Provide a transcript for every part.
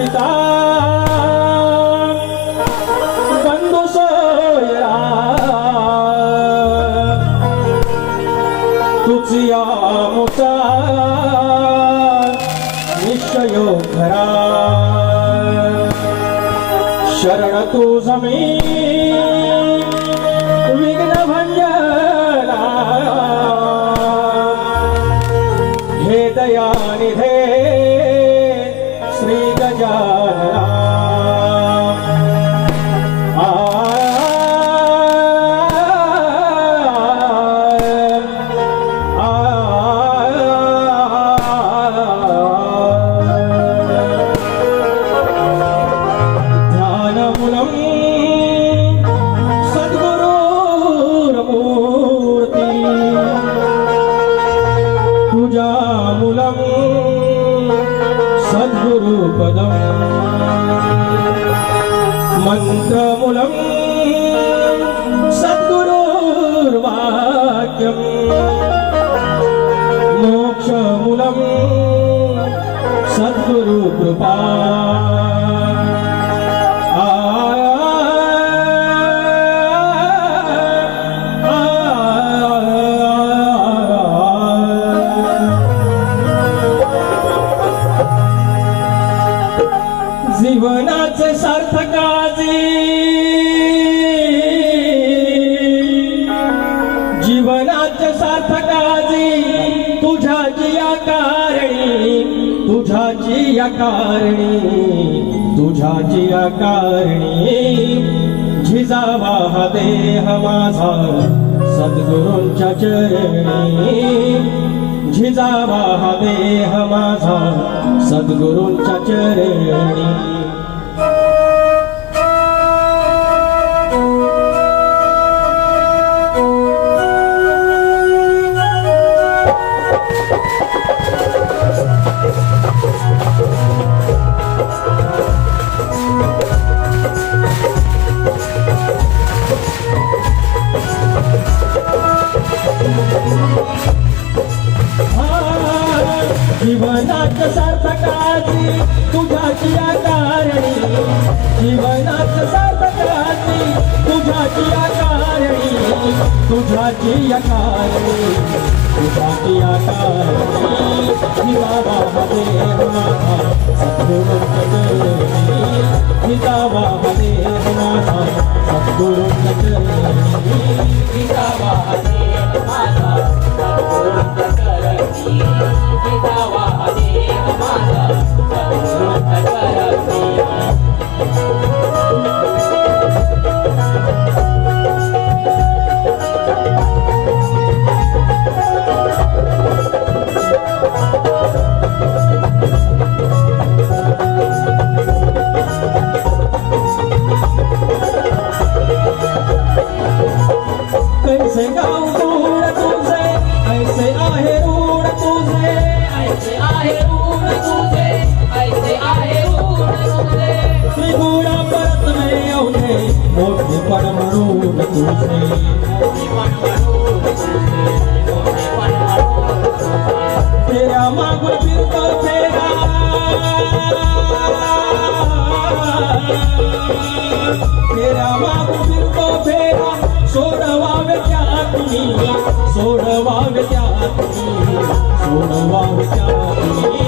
पिता. बंधू सोया. मुचा निश्चय खरा शरण तू जमी. विघ्न भंजना. हे दया निधे. மூலம் कारणी तुझ्याची आकारणी. झिजावा हा देह माझा सद्गुरूंच्या चरणी. झिजावा हा देह माझा सद्गुरूंच्या चरणी. जीवनात सार्थकाची तुझ्याची आकारणी. जीवनात सार्थकाची तुझ्याची आकारणी. तुझ्याची आकारणी तुझ्याची आकारणी. कारणी हितावा देव माझा सद्गुरू चरणी हितावा देव माझा सद्गुरू चरणी हितावा देव त्रिगुण परत नाही एवढे मोठे पण म्हणून तुझे जीवन म्हणून तुझे मोठेपण म्हणून तुझे तेरा मागून फिरतो फेरा तेरा मागून फिरतो फेरा सोडवावे त्या तुम्ही सोडवावे त्या तुम्ही सोडवावे त्या तुम्ही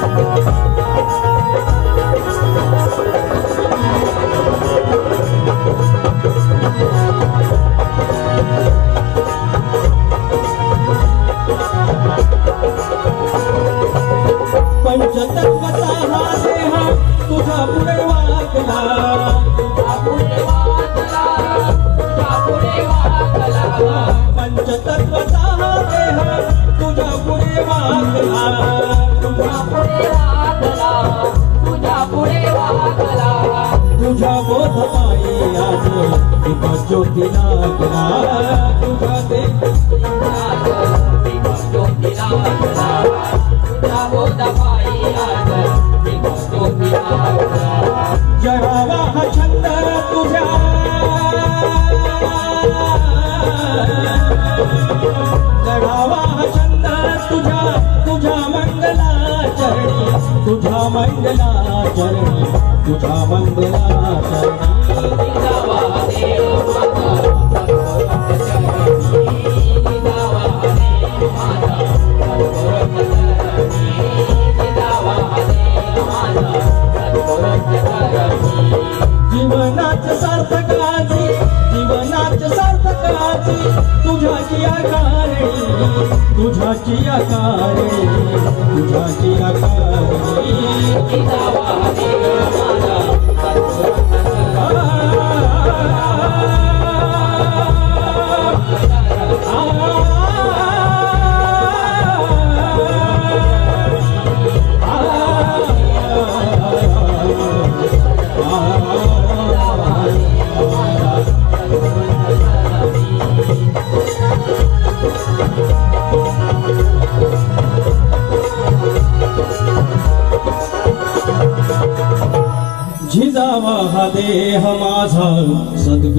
सद्गुरूंच चरणी तुझ्या बोध पायी आज ज्योती लागला तुझा ते तुझ्या मंगला चरणी तुझ्या मंगला जीवनाच तुझ्या मंगला जीवनाच जिजावा देव माझा सद्गुरूंच्या का तुझाची देव तुझाची सद्गुरूंच्या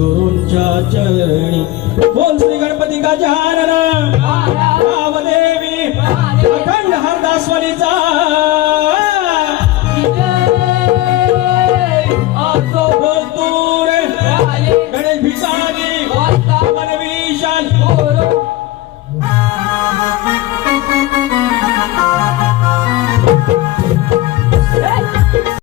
सद्गुरूंच्या चरणी. बोल श्री गणपती गजानन. देवी अखंड हरदासवरीचा